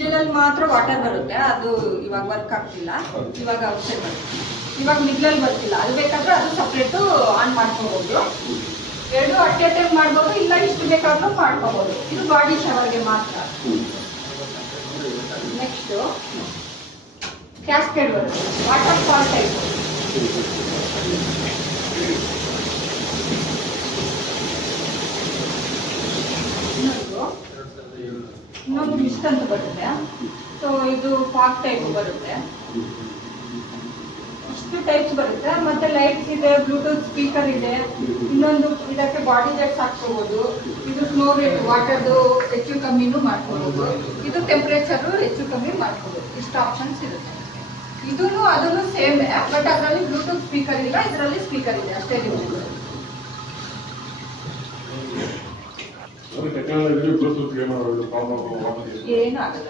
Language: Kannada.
ಮಿಡಲ್ ಅಲ್ಲಿ ಮಾತ್ರ ವಾಟರ್ ಬರುತ್ತೆ, ಅದು ಇವಾಗ ವರ್ಕ್ ಆಗ್ತಿಲ್ಲ. ಇವಾಗ ಔಟ್ಸೈಡ್ ಬರುತ್ತೆ, ಇವಾಗ ಮಿಡಲ್ ಅಲ್ಲಿ ಬರ್ತಿಲ್ಲ. ಅದು ಬೇಕಾದ್ರೆ ಅದು ಸಪ್ರೇಟ್ ಆನ್ ಮಾಡ್ಕೋಬಹುದು. ಎರಡು ಅಟ್ ಎ ಟೈಮ್ ಮಾಡ್ಬೋದು, ಇಲ್ಲ ಇಷ್ಟು ಬೇಕಾದ್ರೂ ಮಾಡ್ಕೋಬಹುದು. ಇದು ಬಾಡಿ ಶವರ್ಗೆ ಮಾತ್ರ. ನೆಕ್ಸ್ಟ್ ಕ್ಯಾಸ್ಕೇಡ್ ಬರುತ್ತೆ, ವಾಟರ್ ಫಾಲ್ ಟೈಪ್. ಇನ್ನೊಂದು ಮಿಸ್ಟ್ ಅಂತ ಬರುತ್ತೆ. ಸೊ ಇದು ಫಾಗ್ ಟೈಪ್ ಬರುತ್ತೆ. ಇಷ್ಟು ಟೈಪ್ಸ್ ಬರುತ್ತೆ. ಮತ್ತೆ ಲೈಟ್ಸ್ ಇದೆ, ಬ್ಲೂಟೂತ್ ಸ್ಪೀಕರ್ ಇದೆ. ಇನ್ನೊಂದು ಇದಕ್ಕೆ ಬಾಡಿ ಜೆಟ್ಸ್ ಹಾಕ್ಕೋಬಹುದು. ಇದು ಸ್ನೋ ರೇಟ್, ವಾಟರ್ದು ಹೆಚ್ಚು ಕಮ್ಮಿನೂ ಮಾಡ್ಕೋಬಹುದು. ಇದು ಟೆಂಪರೇಚರ್ ಹೆಚ್ಚು ಕಮ್ಮಿ ಮಾಡ್ಕೋಬಹುದು. ಇಷ್ಟು ಆಪ್ಷನ್ಸ್ ಇರುತ್ತೆ. ಇದೂ ಅದನ್ನು ಸೇಮ್, ಬಟ್ ಅದರಲ್ಲಿ ಬ್ಲೂಟೂತ್ ಸ್ಪೀಕರ್ ಇಲ್ಲ, ಇದರಲ್ಲಿ ಸ್ಪೀಕರ್ ಇದೆ ಅಷ್ಟೇ. ಟೆಕ್ನಾಲಜಿ ಬ್ಲೂಟೂತ್ ಏನಾಗಲ್ಲ.